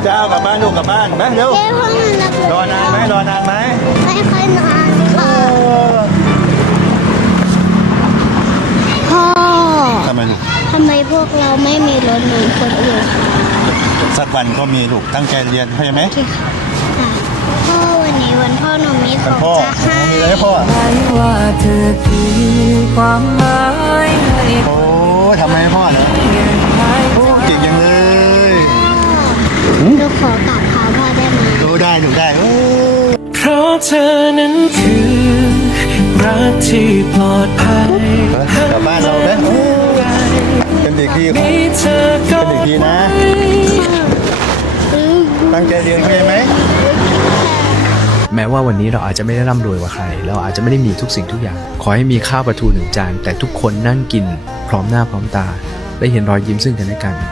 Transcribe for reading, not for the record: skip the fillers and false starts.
เจ้ากลับบ้านลูกกลับบ้านไหมเร็วเจ๊พ่อมันนับรอนานไหมรอนานไหมไม่ค่อยนานค่ะพ่อทำไมลูกทำไมพวกเราไม่มีรถเหมือนคนอื่นคะสักวันก็มีลูกตั้งใจเรียนเข้าใจไหมโอเคค่ะพ่อวันนี้วันพ่อหนูมีขวันองพ่อจะให้มีอะไรให้พ่อว่าเธอคือความหมายให้โอ้ทำไมให้พ่อเนอะโอ้เก่งจังเลยหนูขอกราบเท้าพ่อได้ไหมดูได้ลูกได้โอ้เพราะเธอนั้นคือรักที่ปลอดภัยกลับบ้านเราไหมโอ้เป็นเด็กดีครับมีเธอก็เป็นเด็กดีนะ ตั้งใจเรียนเข้าใจไหมแม้ว่าวันนี้เราอาจจะไม่ได้ร่ำรวยกว่าใครเราอาจจะไม่ได้มีทุกสิ่งทุกอย่าง ขอให้มีข้าวปลาทู1 จานแต่ทุกคนนั่งกินพร้อมหน้าพร้อมตาได้เห็นรอยยิ้มซึ่งกันและกัน